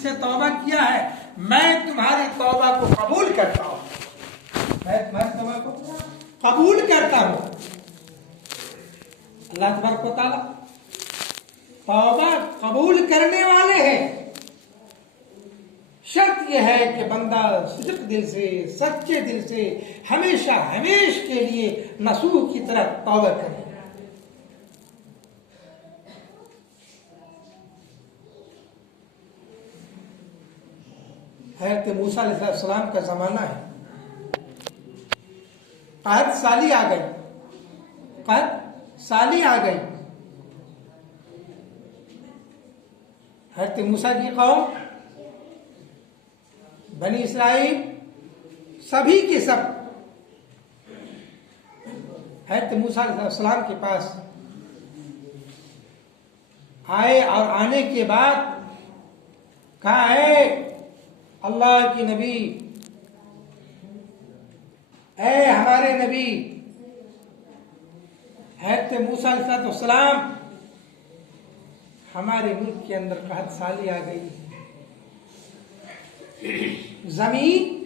से तौबा किया है, मैं तुम्हारी तौबा को कबूल करता हूं, मैं तुम्हारी तौबा को कबूल करता हूं। अल्लाह तबारक व तआला तौबा कबूल करने वाले हैं। शर्त यह है कि बंदा सिद्क दिल से, सच्चे दिल से, हमेशा हमेश के लिए नसूह की तरह तौबा करे। हज़रत मूसा अलैहिस्सलाम का जमाना है, कहत साली आ गई, कहत साली आ गई। हज़रत मूसा की कौम बनी इस्राइल सभी के सब हज़रत मूसा अलैहिस्सलाम के पास आए और आने के बाद कहा है अल्लाह की नबी, ऐ हमारे नबी। हज़रत मूसा अलैहिस्सलाम हमारे मुल्क के अंदर कहत साली आ गई, जमीन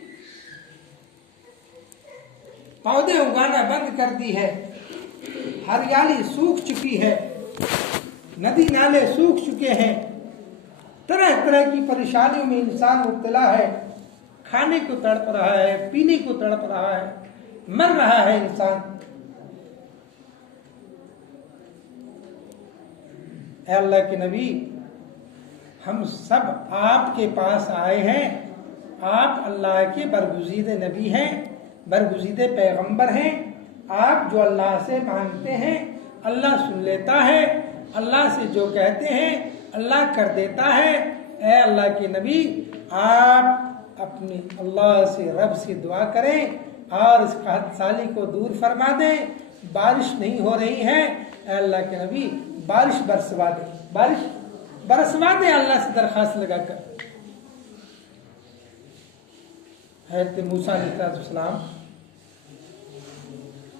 पौधे उगाना बंद कर दी है, हरियाली सूख चुकी है, नदी नाले सूख चुके हैं, तरह तरह की परेशानियों में इंसान मुब्तला है, खाने को तड़प रहा है, पीने को तड़प रहा है, मर रहा है इंसान। ऐ अल्लाह के नबी, हम सब आपके पास आए हैं, आप अल्लाह के बरगुज़ीदे नबी हैं, बरगुज़ीदे पैगंबर हैं। आप जो अल्लाह से मांगते हैं अल्लाह सुन लेता है, अल्लाह से जो कहते हैं अल्लाह कर देता है। ऐ अल्लाह के नबी, आप अपनी अल्लाह से, रब से दुआ करें और इस कहत साली को दूर फरमा दें। बारिश नहीं हो रही है, ऐ अल्लाह के नबी बारिश बरसवा दे, बारिश बरसवा दे, अल्लाह से दरखास्त लगाकर। हज़रत मूसा अलैहिस्सलाम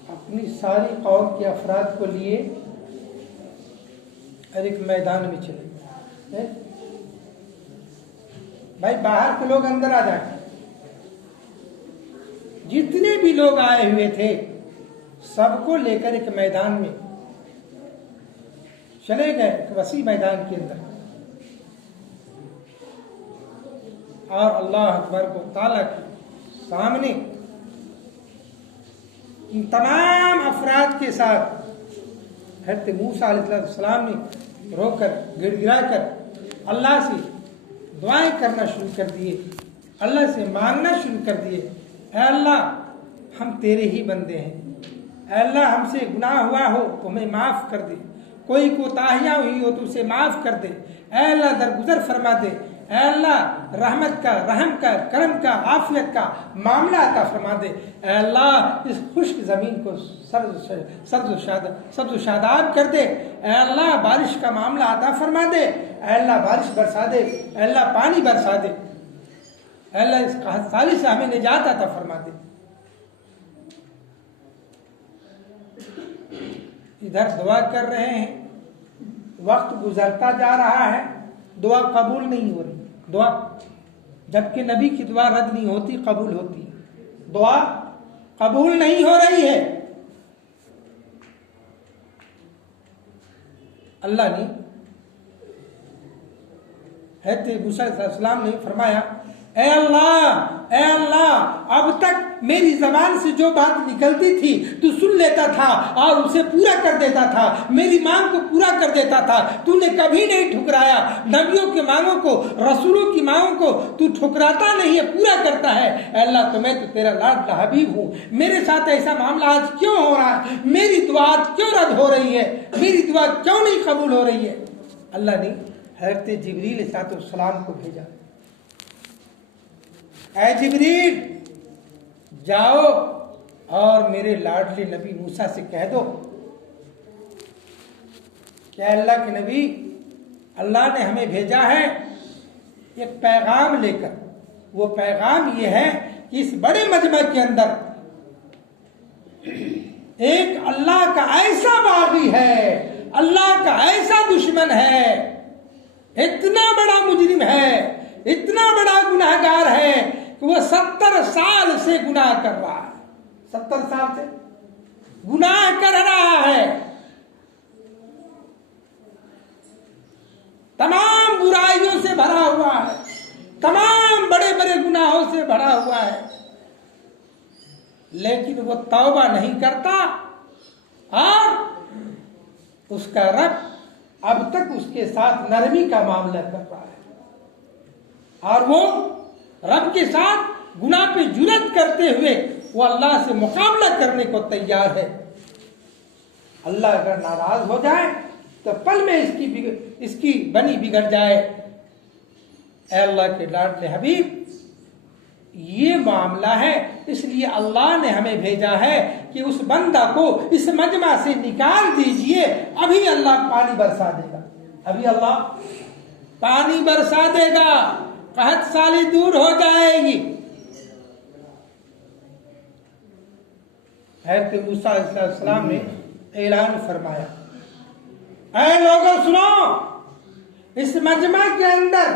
अपनी सारी कौम के अफराद को लिए और एक मैदान में चले। भाई बाहर के लोग अंदर आ जाए, जितने भी लोग आए हुए थे सबको लेकर एक मैदान में चले गए, एक वसी मैदान के अंदर। और अल्लाह अकबर को ताला के सामने इन तमाम अफराद के साथ हज़रत मूसा अलैहिस्सलाम ने रोकर गिड़गिड़ा कर अल्लाह से दुआएं करना शुरू कर दिए, अल्लाह से मांगना शुरू कर दिए। ऐ अल्लाह, हम तेरे ही बंदे हैं, ऐ अल्लाह हमसे गुनाह हुआ हो तो हमें माफ़ कर दे, कोई कोताहियाँ हुई हो तो उसे माफ़ कर दे। ऐ अल्लाह दरगुजर फरमा दे, ऐ अल्लाह रहमत का, रहम का, करम का, आफियत का मामला अता फरमा दे। ऐ अल्लाह इस खुश्क ज़मीन को सब्ज़ शादाब कर दे। ऐ अल्लाह बारिश का मामला अता फरमा दे, ऐ अल्लाह बारिश बरसा दे, ऐ अल्लाह पानी बरसा दे, ऐ अल्लाह इस कहत साली से हमें निजात अता फरमा दे। इधर दुआ कर रहे हैं, वक्त गुजरता जा रहा है, दुआ कबूल नहीं हो रही। दुआ, जबकि नबी की दुआ रद्द नहीं होती, कबूल होती है, दुआ कबूल नहीं हो रही है। अल्लाह ने, हज़रत मूसा अलैहिस्सलाम ने फरमाया, ऐ अल्लाह, ऐ अल्लाह, अब तक मेरी जबान से जो बात निकलती थी तू सुन लेता था और उसे पूरा कर देता था, मेरी मांग को पूरा कर देता था, तूने कभी नहीं ठुकराया। नबियों की मांगों को, रसूलों की मांगों को तू ठुकराता नहीं है, पूरा करता है। अल्लाह, तो मैं तो तेरा लाडला हबीब हूँ, मेरे साथ ऐसा मामला आज क्यों हो रहा है? मेरी दुआ क्यों रद्द हो रही है? मेरी दुआ क्यों नहीं कबूल हो रही है? अल्लाह ने हज़रत जिब्रील अलैहिस्सलाम को भेजा, ऐ जिब्रील जाओ और मेरे लाडले नबी मूसा से कह दो कि अल्लाह के नबी, अल्लाह ने हमें भेजा है एक पैगाम लेकर। वो पैगाम ये है कि इस बड़े मजमा के अंदर एक अल्लाह का ऐसा बागी है, अल्लाह का ऐसा दुश्मन है, इतना बड़ा मुजरिम है इतना बड़ा गुनाहगार है कि वो 70 साल से गुनाह कर रहा है, 70 साल से गुनाह कर रहा है, तमाम बुराइयों से भरा हुआ है, तमाम बड़े बड़े गुनाहों से भरा हुआ है, लेकिन वो तौबा नहीं करता और उसका रब अब तक उसके साथ नरमी का मामला कर रहा है और वो रब के साथ गुनाह पे जुर्रत करते हुए वो अल्लाह से मुकाबला करने को तैयार है। अल्लाह अगर नाराज हो जाए तो पल में इसकी बनी बिगड़ जाए। ऐ अल्लाह के लाडले हबीब, ये मामला है, इसलिए अल्लाह ने हमें भेजा है कि उस बंदा को इस मजमा से निकाल दीजिए। अभी अल्लाह पानी बरसा देगा, अभी अल्लाह पानी बरसा देगा, कहत साली दूर हो जाएगी। हज़रत मूसा अलैहिस्सलाम ने ऐलान फरमाया, ऐ लोगों सुनो, इस मजमा के अंदर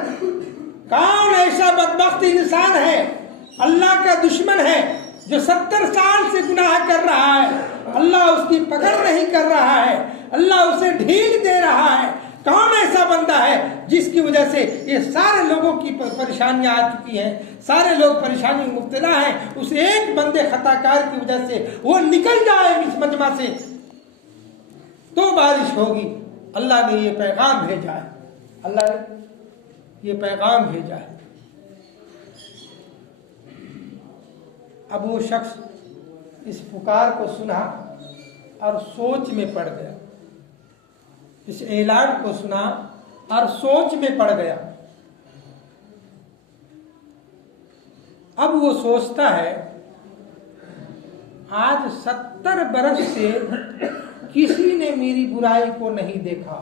कौन ऐसा बदबख्त इंसान है, अल्लाह का दुश्मन है, जो 70 साल से गुनाह कर रहा है, अल्लाह उसकी पकड़ नहीं कर रहा है, अल्लाह उसे ढील दे रहा है। कौन ऐसा बंदा है जिसकी वजह से ये सारे लोगों की परेशानियां आ चुकी हैं, सारे लोग परेशानी में मुब्तला हैं, उस एक बंदे खताकार की वजह से वो निकल जाए इस मजमा से तो बारिश होगी। अल्लाह ने ये पैगाम भेजा है, अल्लाह ने ये पैगाम भेजा है। अब वो शख्स इस पुकार को सुना और सोच में पड़ गया, इस ऐलान को सुना और सोच में पड़ गया। अब वो सोचता है, आज 70 बरस से किसी ने मेरी बुराई को नहीं देखा,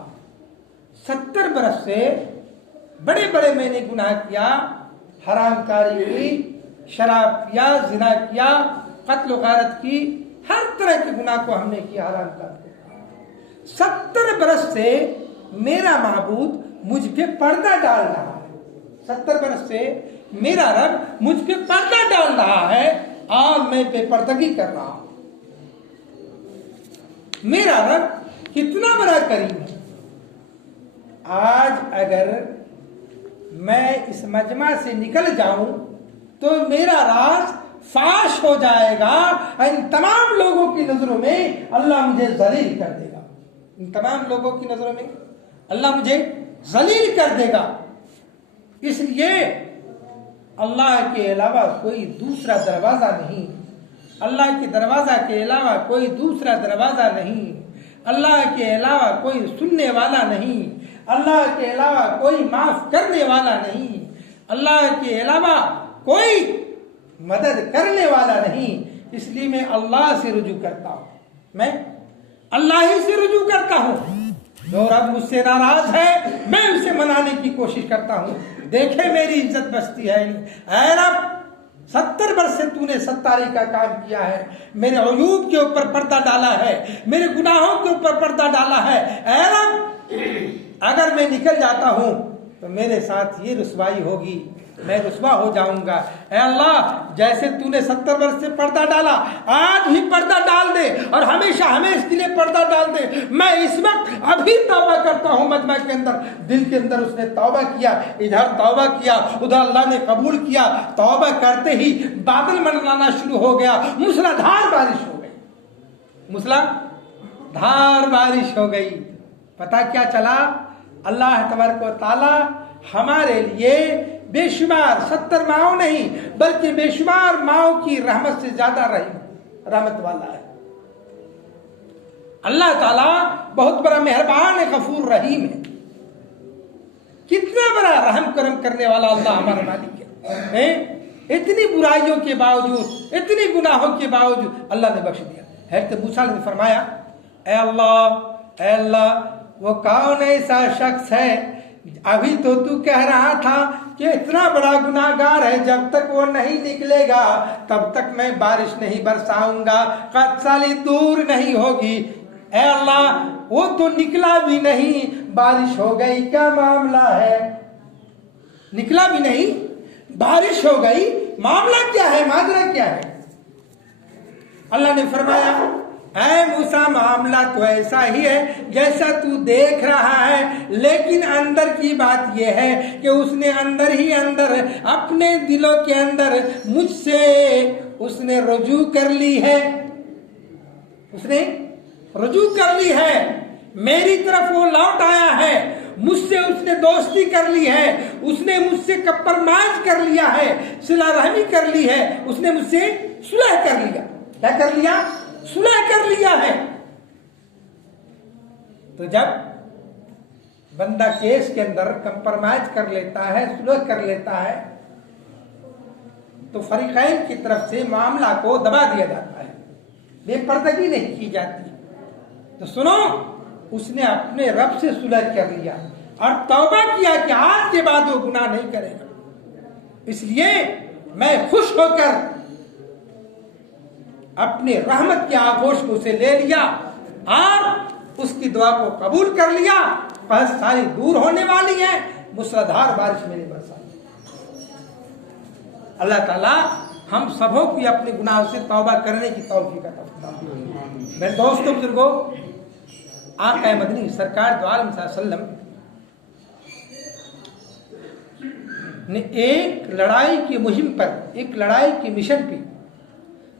70 बरस से बड़े बड़े मैंने गुनाह किया, हरामकारी की, शराब पिया, जिना किया, कत्ल गारत की, हर तरह के गुनाह को हमने किया, हराम कर। 70 बरस से मेरा महबूद मुझ पे पर्दा डाल रहा है, 70 बरस से मेरा रब मुझ पे पर्दा डाल रहा है और मैं बेपर्दगी कर रहा हूं। मेरा रब कितना बड़ा करीम है। आज अगर मैं इस मजमा से निकल जाऊं तो मेरा राज फाश हो जाएगा, इन तमाम लोगों की नजरों में अल्लाह मुझे जलील कर देगा, इन तमाम लोगों की नजरों में अल्लाह मुझे जलील कर देगा। इसलिए अल्लाह के अलावा कोई दूसरा दरवाजा नहीं, अल्लाह के दरवाजा के अलावा कोई दूसरा दरवाजा नहीं, अल्लाह के अलावा कोई सुनने वाला नहीं, अल्लाह के अलावा कोई माफ करने वाला नहीं, अल्लाह के अलावा कोई मदद करने वाला नहीं। इसलिए मैं अल्लाह से रुजू करता हूं, मैं अल्लाह ही से रुजू करता हूं। जो रब मुझसे नाराज है मैं उसे मनाने की कोशिश करता हूं। देखे मेरी इज्जत बचती है। ऐ रब, 70 वर्ष से तूने सत्तारी का काम किया है, मेरे अयूब के ऊपर पर्दा डाला है, मेरे गुनाहों के ऊपर पर्दा डाला है। ऐ रब, अगर मैं निकल जाता हूं तो मेरे साथ ये रुसवाई होगी, मैं रुसवा हो जाऊंगा। ऐ अल्लाह, जैसे तूने 70 वर्ष से पर्दा डाला, आज भी पर्दा डाल दे और हमेशा हमें इसके लिए पर्दा डाल दे। मैं इस वक्त अभी तौबा करता हूं मजमा के अंदर। दिल के अंदर उसने तौबा किया, इधर तौबा किया, उधर अल्लाह ने कबूल किया। तौबा करते ही बादल मंडराना शुरू हो गया, मूसलाधार बारिश हो गई, मूसलाधार बारिश हो गई। पता क्या चला? अल्लाह तबारक व तआला हमारे लिए बेशुमार 70 माओ नहीं बल्कि बेशुमार माओ की रहमत से ज्यादा रहमत वाला है। अल्लाह ताला बहुत बड़ा मेहरबान है, गफूर रहीम है। कितना बड़ा रहम करम करने वाला अल्लाह हमारा मालिक है। इतनी बुराइयों के बावजूद, इतनी गुनाहों के बावजूद अल्लाह ने बख्श दिया। हज़रत मूसा ने फरमाया, ऐ अल्लाह, वो कौन ऐसा शख्स है, अभी तो तू कह रहा था कि इतना बड़ा गुनाहगार है, जब तक वो नहीं निकलेगा तब तक मैं बारिश नहीं बरसाऊंगा, कत्साली दूर नहीं होगी। ऐ अल्लाह, वो तो निकला भी नहीं, बारिश हो गई, क्या मामला है? निकला भी नहीं, बारिश हो गई, मामला क्या है, माजरा क्या है? अल्लाह ने फरमाया, ऐ मूसा मामला तो ऐसा ही है जैसा तू देख रहा है, लेकिन अंदर की बात यह है कि उसने अंदर ही अंदर अपने दिलों के अंदर मुझसे उसने रुजू कर ली है, उसने रुजू कर ली है, मेरी तरफ वो लौट आया है, मुझसे उसने दोस्ती कर ली है, उसने मुझसे कप्परमाज कर लिया है, सिला रहमी कर ली है, उसने मुझसे सुलह कर लिया। क्या कर लिया? सुलह कर लिया है। तो जब बंदा केस के अंदर कंप्रोमाइज कर लेता है, सुलह कर लेता है, तो फरीकैन की तरफ से मामला को दबा दिया जाता है, बेपर्दगी नहीं की जाती। तो सुनो, उसने अपने रब से सुलह कर लिया और तौबा किया कि आज के बाद वो गुनाह नहीं करेगा। इसलिए मैं खुश होकर अपने रहमत के आगोश को उसे ले लिया और उसकी दुआ को कबूल कर लिया। बस सारी दूर होने वाली है, मूसलाधार बारिश में नहीं बरसा। अल्लाह ताला हम सबों की अपने गुनाहों से तौबा करने की तौफीक अता फरमाए। मेरे दोस्तों बुजुर्गों, आका मदनी सरकार दो आलम सल्लल्लाहु अलैहि वसल्लम ने एक लड़ाई की मुहिम पर, एक लड़ाई के मिशन पे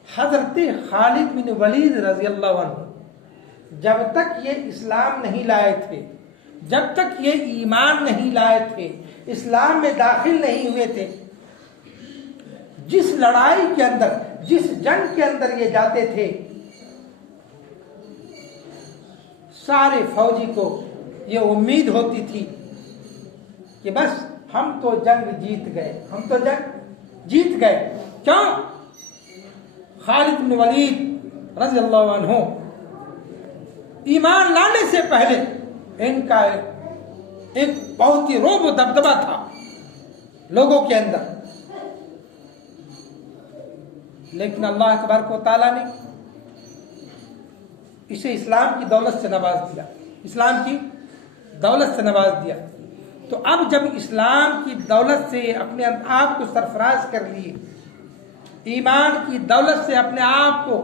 हजरत खालिद बिन वलीद रजी अल्लाह अन्हु जब तक ये इस्लाम नहीं लाए थे, जब तक ये ईमान नहीं लाए थे, इस्लाम में दाखिल नहीं हुए थे, जिस लड़ाई के अंदर, जिस जंग के अंदर ये जाते थे, सारे फौजी को ये उम्मीद होती थी कि बस हम तो जंग जीत गए, हम तो जंग जीत गए। क्यों? खालिद बिन वलीद रज़ी अल्लाहु अन्हु ईमान लाने से पहले इनका एक बहुत ही रोब दबदबा था लोगों के अंदर, लेकिन अल्लाह तबारक व तआला ने इसे इस्लाम की दौलत से नवाज दिया, इस्लाम की दौलत से नवाज दिया। तो अब जब इस्लाम की दौलत से अपने आप को सरफराज कर लिए, ईमान की दौलत से अपने आप को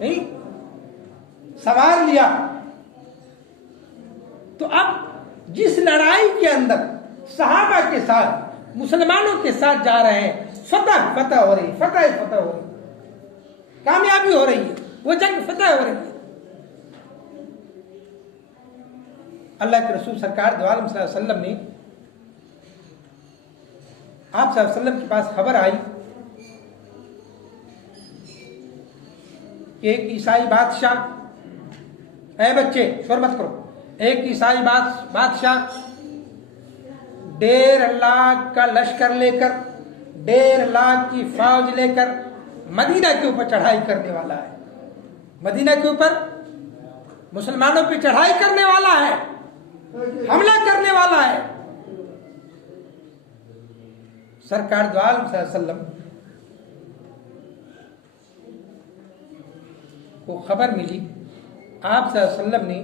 नहीं संवार लिया, तो अब जिस लड़ाई के अंदर सहाबा के साथ, मुसलमानों के साथ जा रहे हैं, फतह हो रही, फतह हो रही, कामयाबी हो रही है, वो जंग फतह हो रही है। अल्लाह के रसूल सरकार दो आलम सल्लल्लाहु अलैहि वसल्लम ने, आप सल्लल्लाहु अलैहि वसल्लम के पास खबर आई कि एक ईसाई बादशाह, ऐ बच्चे शोर मत करो, एक ईसाई बादशाह 1.5 लाख का लश्कर लेकर, 1.5 लाख की फौज लेकर मदीना के ऊपर चढ़ाई करने वाला है, मदीना के ऊपर मुसलमानों पे चढ़ाई करने वाला है, हमला करने वाला है। सरकार दो आलम सल्लल्लाहु अलैहि वसल्लम को खबर मिली, आप सल्लल्लाहु अलैहि वसल्लम ने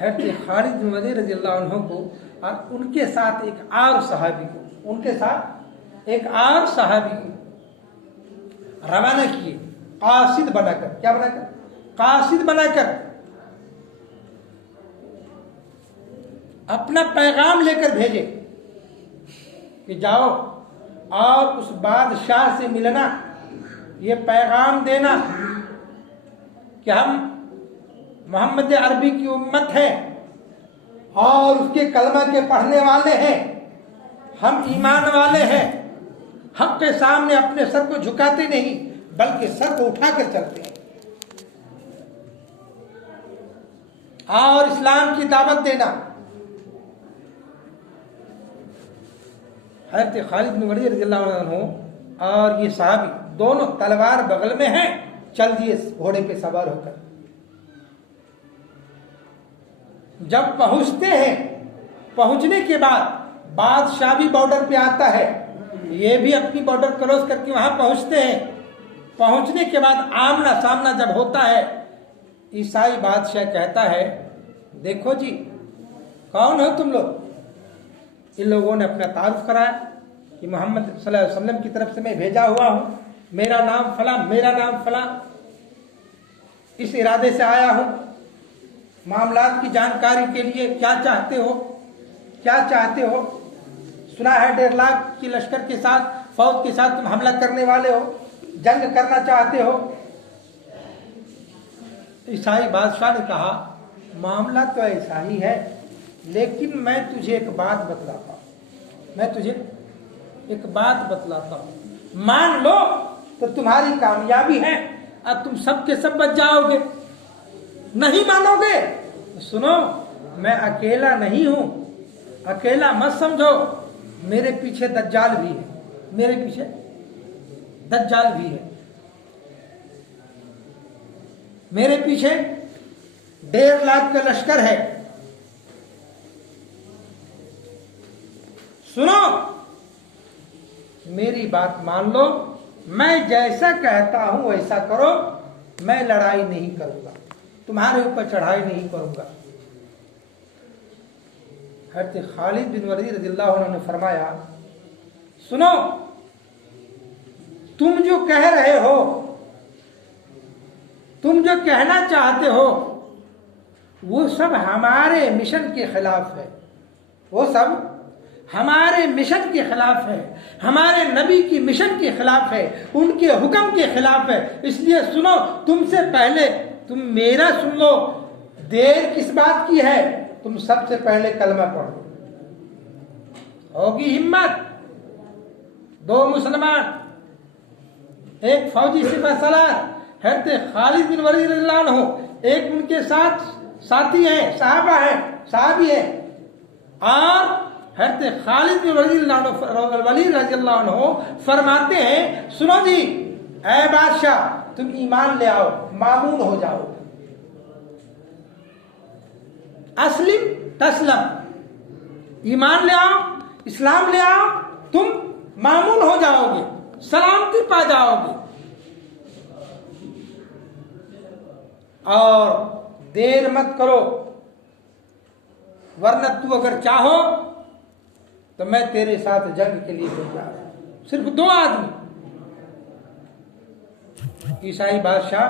हज़रत खालिद बिन वलीद रज़ियल्लाहु अन्हु को और उनके साथ एक और सहाबी को, उनके साथ एक और सहाबी को रवाना किए, कासिद बनाकर। क्या बनाकर? कासिद बनाकर अपना पैगाम लेकर भेजे कि जाओ और उस बादशाह से मिलना, ये पैगाम देना कि हम मोहम्मद अरबी की उम्मत है और उसके कलमा के पढ़ने वाले हैं, हम ईमान वाले हैं, हक के सामने अपने सर को झुकाते नहीं बल्कि सर को उठाकर चलते हैं, और इस्लाम की दावत देना। हज़रत खालिद बिन वलीद रज़ियल्लाहु अन्हु और ये सहाबी दोनों तलवार बगल में हैं, चल दिए घोड़े पे सवार होकर। जब पहुंचते हैं, पहुंचने के बाद बादशाह भी बॉर्डर पे आता है, ये भी अपनी बॉर्डर क्रॉस करके वहां पहुंचते हैं। पहुंचने के बाद आमना सामना जब होता है, ईसाई बादशाह कहता है, देखो जी, कौन हो तुम लोग? इन लोगों ने अपना तारुफ कराया कि मोहम्मद सल्लल्लाहु अलैहि वसल्लम की तरफ से मैं भेजा हुआ हूँ, मेरा नाम फला, मेरा नाम फला, इस इरादे से आया हूँ, मामलात की जानकारी के लिए क्या चाहते हो, क्या चाहते हो? सुना है 1.5 लाख की लश्कर के साथ, फौज के साथ तुम हमला करने वाले हो, जंग करना चाहते हो। ईसाई बादशाह ने कहा मामला तो ऐसा ही है, लेकिन मैं तुझे एक बात बतलाता हूँ, मैं तुझे एक बात बतलाता हूँ, मान लो तो तुम्हारी कामयाबी है, अब तुम सब के सब बच जाओगे। नहीं मानोगे तो सुनो, मैं अकेला नहीं हूं, अकेला मत समझो, मेरे पीछे दज्जाल भी है, मेरे पीछे दज्जाल भी है, मेरे पीछे 1.5 लाख का लश्कर है। सुनो, मेरी बात मान लो, मैं जैसा कहता हूं वैसा करो, मैं लड़ाई नहीं करूंगा, तुम्हारे ऊपर चढ़ाई नहीं करूंगा। हज़रत खालिद बिन वलीद रज़ियल्लाहु अन्हु ने फरमाया, सुनो, तुम जो कह रहे हो, तुम जो कहना चाहते हो, वो सब हमारे मिशन के खिलाफ है, वो सब हमारे मिशन के खिलाफ है, हमारे नबी की मिशन के खिलाफ है, उनके हुक्म के खिलाफ है। इसलिए सुनो, तुमसे पहले तुम मेरा सुन लो, देर किस बात की है, तुम सबसे पहले कलमा पढ़ो। होगी हिम्मत, 2 मुसलमान, एक फौजी सिपहसालार हज़रत खालिद बिन वलीद रज़ियल्लाहु अन्हु, एक उनके साथ साथी है, सहाबा है, सहाबी है, और हज़रत खालिद बिन वलीद रज़ियल्लाहु अन्हु फरमाते हैं, सुनो जी, ऐ बादशाह, तुम ईमान ले आओ, मामून हो जाओ, अस्लिम तस्लम, ईमान ले आओ, इस्लाम ले आओ, तुम मामून हो जाओगे, सलामती पा जाओगे। और देर मत करो, वरना तू अगर चाहो तो मैं तेरे साथ जंग के लिए तैयार हूं। सिर्फ 2 आदमी। ईसाई बादशाह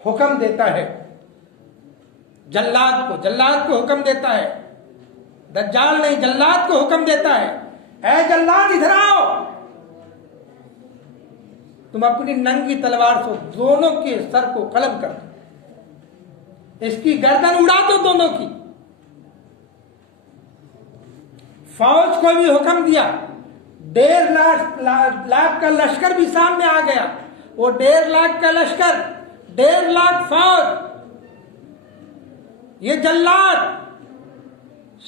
हुक्म देता है जल्लाद को हुक्म देता है, दज्जाल नहीं, जल्लाद को हुक्म देता है, ऐ जल्लाद इधर आओ, तुम अपनी नंगी तलवार से दोनों के सर को कलम कर दो, इसकी गर्दन उड़ा दो दोनों की। फौज को भी हुक्म दिया, 1.5 लाख का लश्कर भी सामने आ गया, वो 1.5 लाख का लश्कर, 1.5 लाख फौज, ये जल्लाद,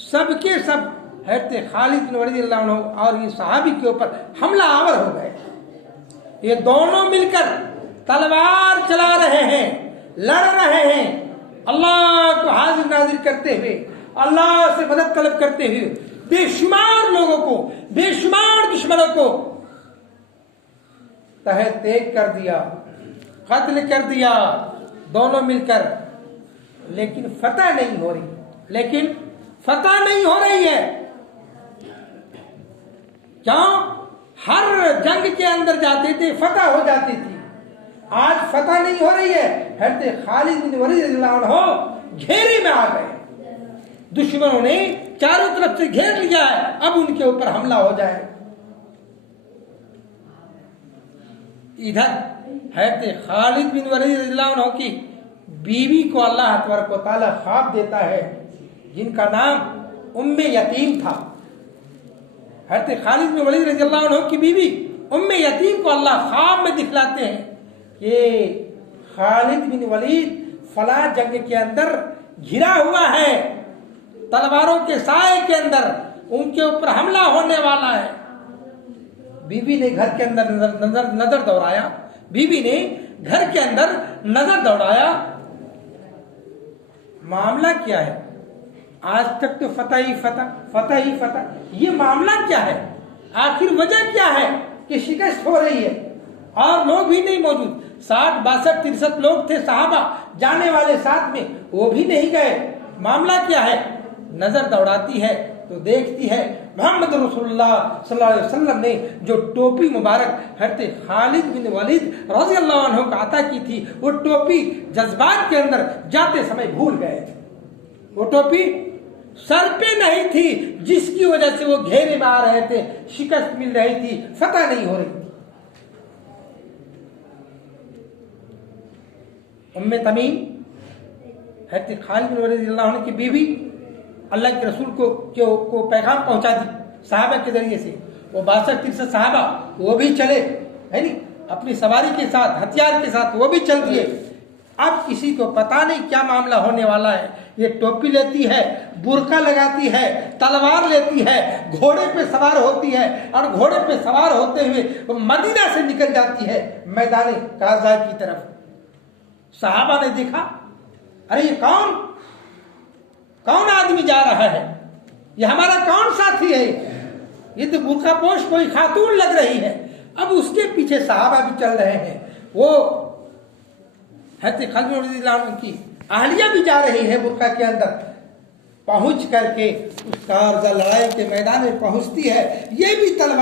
सबके सब हज़रत खालिद बिन वलीद रज़ियल्लाहु अन्हु और ये सहाबी के ऊपर हमला आवर हो गए। ये दोनों मिलकर तलवार चला रहे हैं, लड़ रहे हैं, अल्लाह को हाजिर नाजिर करते हुए, अल्लाह से मदद तलब करते हुए, बेशुमार लोगों को, बेशुमार दुश्मनों को तहे तेग कर दिया, कत्ल कर दिया, दोनों मिलकर। लेकिन फतह नहीं हो रही, लेकिन फतह नहीं हो रही है। क्यों? हर जंग के अंदर जाते थे, फतह हो जाती थी, आज फतह नहीं हो रही है। हज़रत खालिद बिन वलीद रज़ियल्लाहु अन्हु घेरे में आ गए, दुश्मनों ने चारों तरफ से घेर लिया है, अब उनके ऊपर हमला हो जाए। इधर हज़रत खालिद बिन वलीद रज़ियल्लाहु अन्हु की बीवी को अल्लाह तबारक व तआला ख्वाब देता है, जिनका नाम उम्मे यतीम था। हज़रत खालिद बिन वलीद रज़ियल्लाहु अन्हु की बीवी उम्मे यतीम को अल्लाह ख्वाब में दिखलाते हैं कि खालिद बिन वलीद फला जंग के अंदर घिरा हुआ है, तलवारों के साए के अंदर उनके ऊपर हमला होने वाला है। बीवी ने घर के अंदर नजर दौड़ाया, बीवी ने घर के अंदर नजर दौड़ाया, मामला क्या है? आज तक तो फतह ही फतह, फतह ही फतह, ये मामला क्या है? आखिर वजह क्या है कि शिकस्त हो रही है और लोग भी नहीं मौजूद? 60, 62, 63 लोग थे सहाबा जाने वाले साथ में, वो भी नहीं गए। मामला क्या है? नजर दौड़ाती है तो देखती है मोहम्मद रसूलुल्लाह सल्लल्लाहु अलैहि वसल्लम ने जो टोपी मुबारक हज़रत खालिद बिन वलीद रज़ी अल्लाह अन्हु को अता की थी, वो टोपी जज्बात के अंदर जाते समय भूल गए थे। वो टोपी सर पे नहीं थी, जिसकी वजह से वो घेरे में आ रहे थे, शिकस्त मिल रही थी, फतह नहीं हो रही थी। उम्मे तमीम हज़रत खालिद बिन वलीद रज़ियल्लाहु अन्हु की बीवी अल्लाह के रसूल को पैगाम पहुंचा दी सहाबा के जरिए से। वो 62-63 सहाबा वो भी चले, है नी, अपनी सवारी के साथ, हथियार के साथ वो भी चल दिए। अब किसी को पता नहीं क्या मामला होने वाला है। ये टोपी लेती है, बुर्का लगाती है, तलवार लेती है, घोड़े पे सवार होती है और घोड़े पे सवार होते हुए वो मदीना से निकल जाती है मैदान काज़ा की तरफ। सहाबा ने देखा, अरे ये कौन आदमी जा रहा है, ये हमारा कौन साथी है, ये तो बुर्का पोश कोई खातून लग रही है। अब उसके पीछे सहाबा भी चल रहे हैं, वो हज़रत खालिद रज़ियल्लाहु अन्हु की अहलिया भी जा रही है बुर्का के अंदर। पहुंच करके उस कारजा लड़ाई के मैदान में पहुंचती है, ये भी तलवार